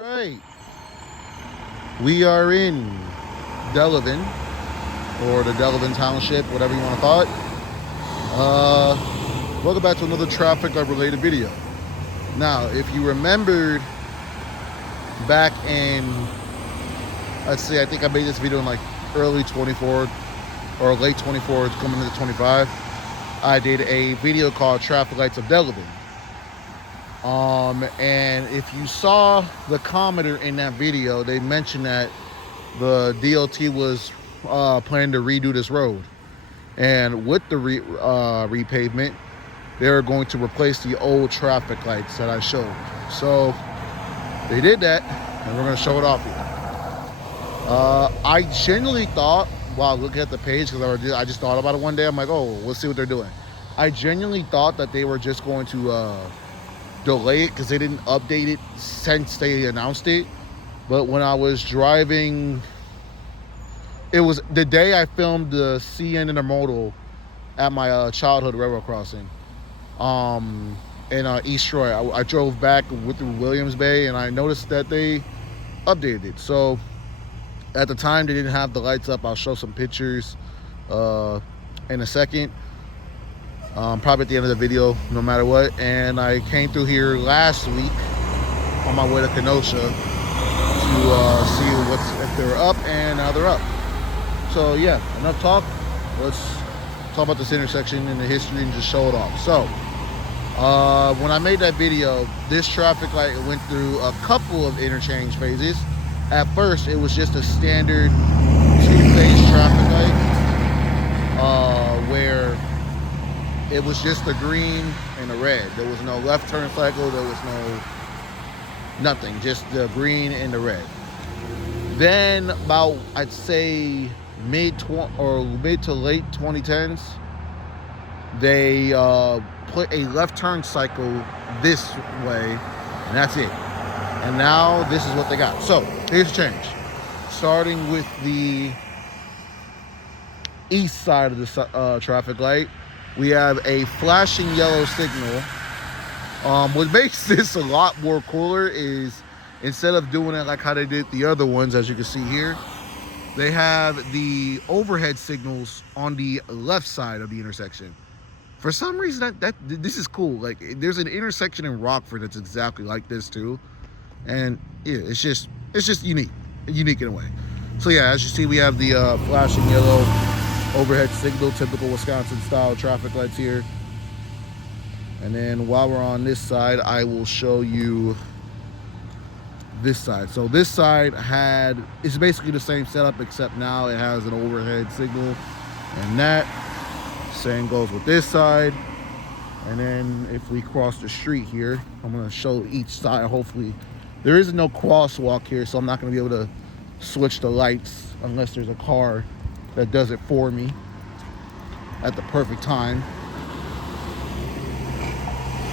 Right. We are in Delavan, or the Delavan Township, whatever you want to call it. Welcome back to another traffic light related video. Now, if you remembered back in, let's see, I think I made this video in like early 24 or late 24, coming into 25. I did a video called Traffic Lights of Delavan. And if you saw the commenter in that video, they mentioned that the DOT was planning to redo this road. And with the repavement, they're going to replace the old traffic lights that I showed. So they did that, and we're going to show it off here. I genuinely thought, while looking at the page, because I just thought about it one day, I'm like, oh, let's see what they're doing. I genuinely thought that they were just going to delay it because they didn't update it since they announced it. But when I was driving, it was the day I filmed the CN Intermodal at my childhood railroad crossing in East Troy. I drove back through Williams Bay, and I noticed that they updated it. So at the time, they didn't have the lights up. I'll show some pictures in a second. Probably at the end of the video, no matter what. And I came through here last week on my way to Kenosha to see if they're up, and now they're up. So yeah, enough talk. Let's talk about this intersection and the history and just show it off. So when I made that video, this traffic light went through a couple of interchange phases. At first, it was just a standard two-phase traffic light where it was just the green and the red. There was no left turn cycle. There was nothing. Just the green and the red. Then about, I'd say, mid to late 2010s, they put a left turn cycle this way, and that's it. And now this is what they got. So here's the change. Starting with the east side of the traffic light, we have a flashing yellow signal. What makes this a lot more cooler is, instead of doing it like how they did the other ones, as you can see here, they have the overhead signals on the left side of the intersection. For some reason, this is cool. Like, there's an intersection in Rockford that's exactly like this too, and yeah, it's just unique in a way. So yeah, as you see, we have the flashing yellow overhead signal, typical Wisconsin style traffic lights here. And then while we're on this side, I will show you this side. So this side it's basically the same setup, except now it has an overhead signal, and that same goes with this side. And then if we cross the street here, I'm going to show each side. Hopefully there is no crosswalk here, so I'm not going to be able to switch the lights unless there's a car that does it for me at the perfect time.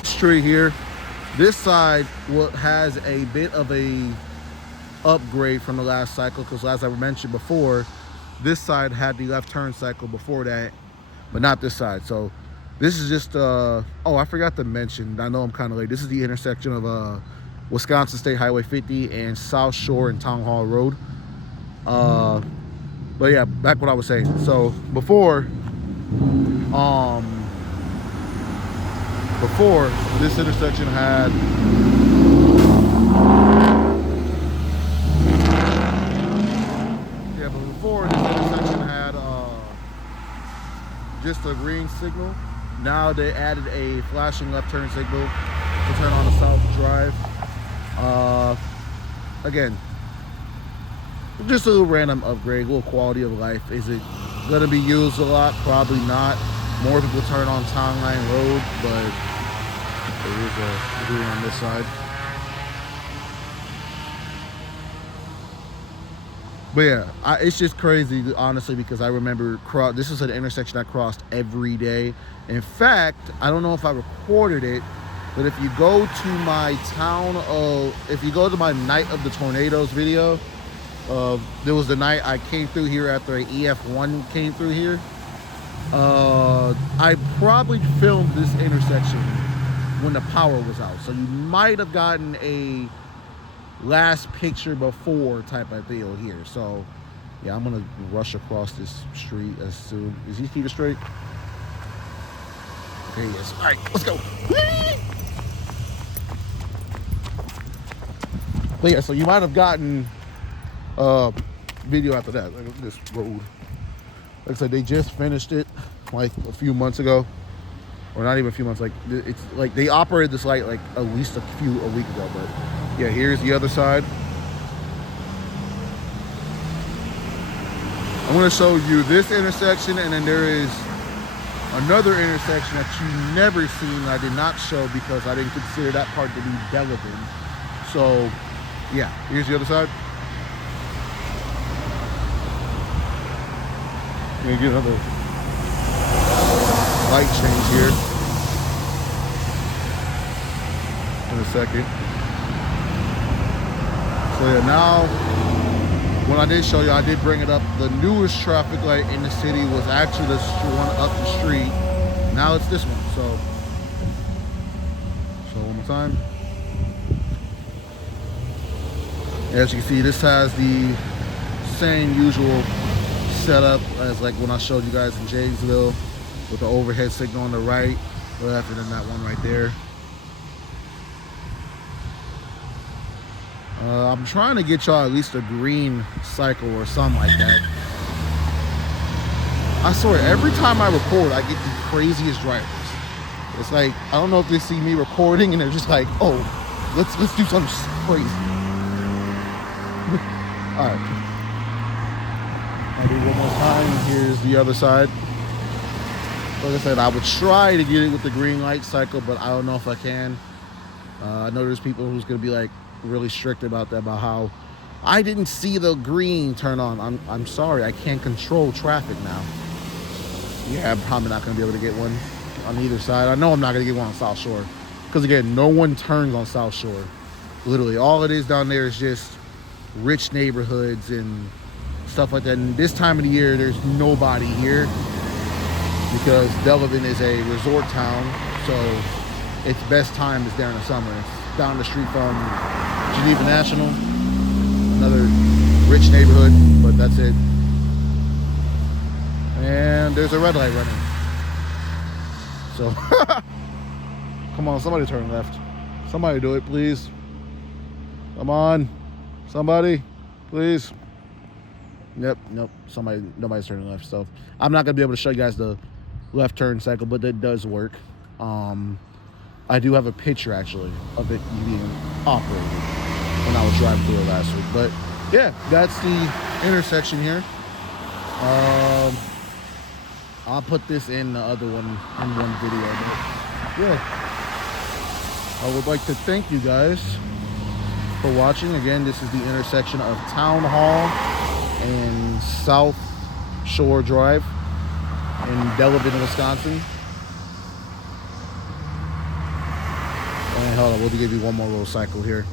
Street here, this side has a bit of a upgrade from the last cycle, because as I mentioned before, this side had the left turn cycle before that, but not this side. So this is just oh, I forgot to mention, I know I'm kind of late, this is the intersection of Wisconsin State Highway 50 and South Shore and Town Hall Road. But yeah, back what I was saying. So before this intersection had just a green signal. Now they added a flashing left turn signal to turn on the South Drive. Again, just a little random upgrade, a little quality of life. Is it going to be used a lot? Probably not. More people turn on Town Line Road, but there is a green on this side. But yeah, it's just crazy, honestly, because I remember this is an intersection I crossed every day. In fact, I don't know if I recorded it, but if you go to my Night of the Tornadoes video, there was the night I came through here after a EF1 came through here. I probably filmed this intersection when the power was out, so you might have gotten a last picture before type of deal here. So yeah, I'm gonna rush across this street as soon. Is he keeping straight? There he is. All right, let's go. But yeah, so you might have gotten video after that. Like this road. Like I said, they just finished it like a few months ago, or not even a few months. Like it's like they operated this light like at least a week ago. But yeah, here's the other side. I'm going to show you this intersection, and then there is another intersection that you never seen. I did not show because I didn't consider that part to be Delavan. So yeah, here's the other side. Let me get another light change here in a second. So yeah, now when I did show you, I did bring it up. The newest traffic light in the city was actually this one up the street. Now it's this one. So one more time. As you can see, this has the same usual setup as like when I showed you guys in Janesville, with the overhead signal on the right, left, and then that one right there. I'm trying to get y'all at least a green cycle or something like that. I swear, every time I record, I get the craziest drivers. It's like, I don't know if they see me recording and they're just like, oh, let's do something crazy. All right. I'll do one more time. Here's the other side. Like I said, I would try to get it with the green light cycle, but I don't know if I can. I know there's people who's going to be like, really strict about that, about how I didn't see the green turn on. I'm sorry, I can't control traffic now. Yeah, I'm probably not going to be able to get one on either side. I know I'm not going to get one on South Shore because again, no one turns on South Shore. Literally, all it is down there is just rich neighborhoods and stuff like that. And this time of the year, there's nobody here because Delavan is a resort town, so its best time is during the summer. It's down the street from Geneva National, another rich neighborhood, but that's it. And there's a red light running. So, come on, somebody turn left. Somebody do it, please. Come on, somebody, please. Nope, nobody's turning left. So I'm not gonna be able to show you guys the left turn cycle, but that does work. I do have a picture actually of it being operated when I was driving through it last week. But yeah, that's the intersection here. I'll put this in the other one in one video. But yeah, I would like to thank you guys for watching. Again, this is the intersection of Town Hall and South Shore Drive in Delavan, Wisconsin. And hold on, we'll give you one more little cycle here.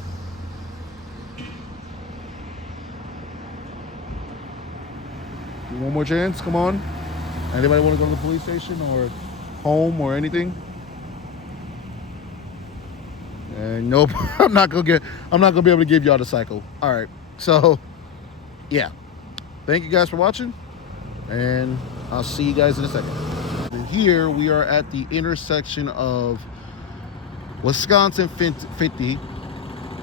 One more chance, come on. Anybody want to go to the police station or home or anything? And nope, I'm not gonna be able to give y'all the cycle. All right, so yeah, thank you guys for watching, and I'll see you guys in a second. And here we are at the intersection of Wisconsin 50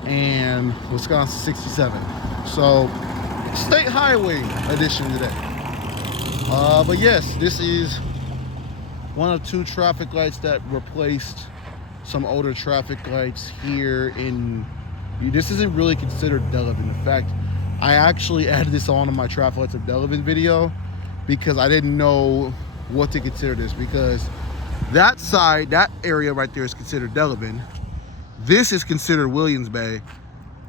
and Wisconsin 67. So state highway edition today. But yes, this is one of two traffic lights that replaced some older traffic lights here in, this isn't really considered Delavan. In fact, I actually added this on my traffic lights of Delavan video because I didn't know what to consider this, because that side, that area right there is considered Delavan. This is considered Williams Bay.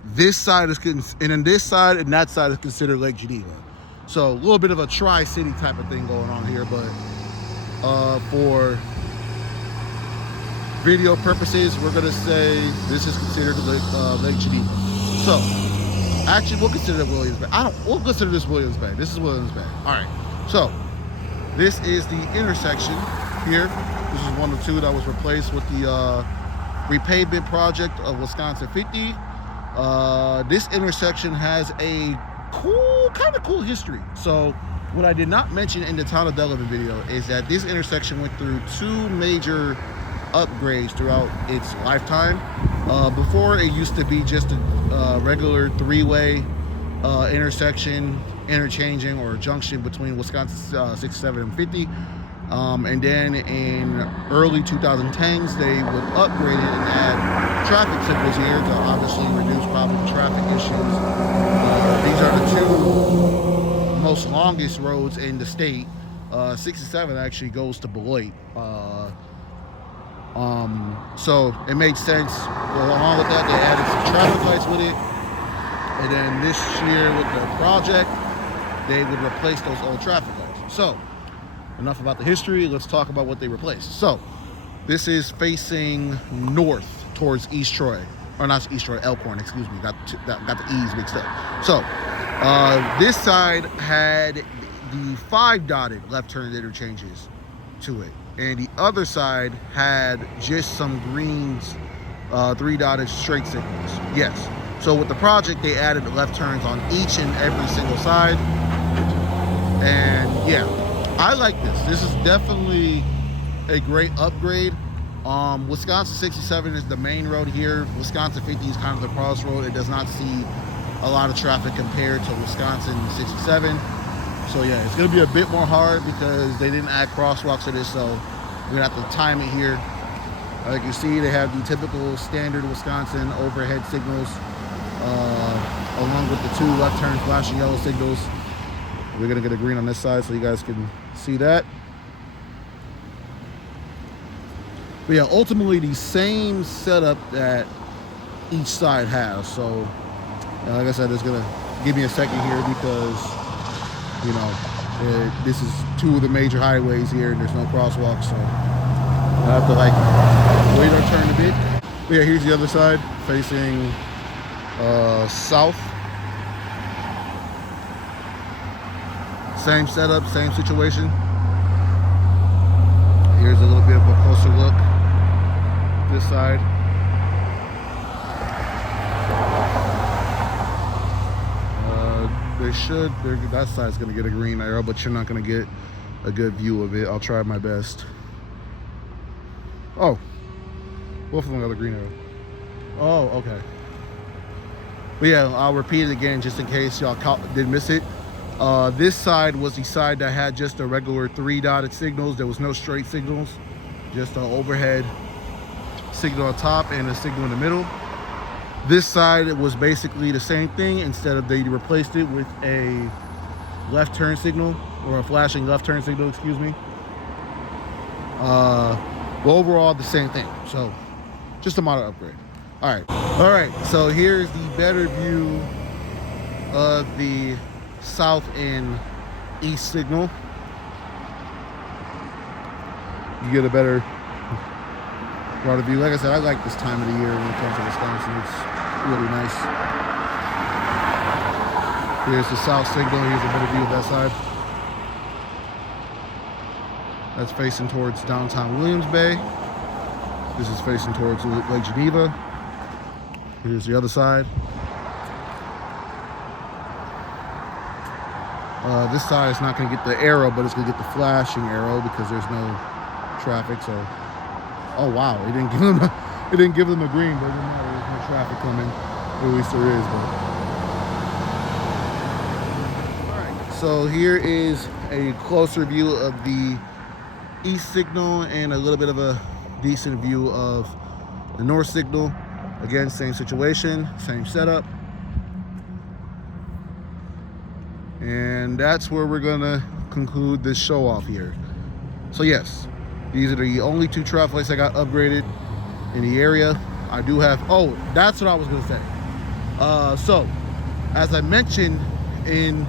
This side is, and then this side and that side is considered Lake Geneva. So a little bit of a tri-city type of thing going on here, but for video purposes, we're gonna say this is considered Lake Geneva. So actually, we'll consider it Williams Bay. We'll consider this Williams Bay. This is Williams Bay. All right. So this is the intersection here. This is one of two that was replaced with the repavement project of Wisconsin 50. This intersection has a kind of cool history. So what I did not mention in the Town of Delavan video is that this intersection went through 2 major upgrades throughout its lifetime. Before, it used to be just a regular 3-way intersection, interchanging or junction between Wisconsin 67 and 50. And then in early 2010s, they would upgrade it and add traffic signals here to obviously reduce probably traffic issues. These are the 2 most longest roads in the state. 67 actually goes to Beloit. So it made sense. Along with that, they added some traffic lights with it. And then this year with the project, they would replace those old traffic lights. So enough about the history. Let's talk about what they replaced. So this is facing north towards East Troy, or not East Troy, Elkhorn, excuse me. Got the E's mixed up. So this side had the 5 dotted left turn interchanges to it, and the other side had just some greens, 3 dotted straight signals. Yes. So with the project, they added left turns on each and every single side. And yeah, I like this. This is definitely a great upgrade. Wisconsin 67 is the main road here. Wisconsin 50 is kind of the crossroad. It does not see a lot of traffic compared to Wisconsin 67. So yeah, it's gonna be a bit more hard because they didn't add crosswalks to this, so we're gonna have to time it here. Like you see, they have the typical standard Wisconsin overhead signals, along with the 2 left turn flashing yellow signals. We're gonna get a green on this side so you guys can see that. But yeah, ultimately the same setup that each side has. So like I said, it's gonna give me a second here because, you know, this is 2 of the major highways here and there's no crosswalk, so I have to like wait our turn a bit. But yeah, here's the other side facing south. Same setup, same situation. Here's a little bit of a closer look. This side. That side's gonna get a green arrow, but you're not gonna get a good view of it. I'll try my best. Oh, both of them got a green arrow. Oh, okay. But yeah, I'll repeat it again just in case y'all did miss it. This side was the side that had just a regular 3 dotted signals. There was no straight signals, just an overhead signal on top and a signal in the middle. This side was basically the same thing. Instead of, they replaced it with a left turn signal, or a flashing left turn signal, excuse me. But overall the same thing. So just a minor upgrade. All right, so here's the better view of the south and east signal. You get a better view. Like I said, I like this time of the year when it comes to Wisconsin. It's really nice. Here's the south signal. Here's a better view of that side. That's facing towards downtown Williams Bay. This is facing towards Lake Geneva. Here's the other side. This side is not going to get the arrow, but it's going to get the flashing arrow because there's no traffic. So, oh wow, it didn't give them a green, but it doesn't matter. There's no traffic coming. At least there is. But all right, so here is a closer view of the east signal and a little bit of a decent view of the north signal. Again, same situation, same setup. And that's where we're gonna conclude this show off here. So yes, these are the only 2 traffic lights that got upgraded in the area. I do have, oh, that's what I was gonna say. So, as I mentioned in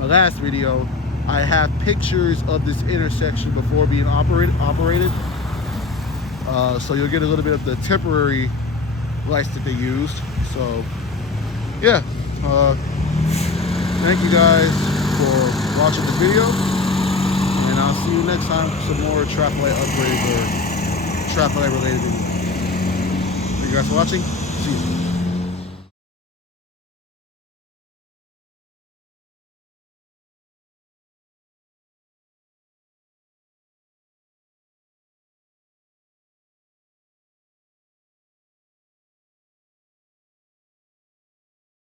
my last video, I have pictures of this intersection before being operated. So you'll get a little bit of the temporary lights that they used. So, yeah. Thank you guys for watching the video, and I'll see you next time for some more traffic light upgrades or traffic light related videos. Thank you guys for watching. See you.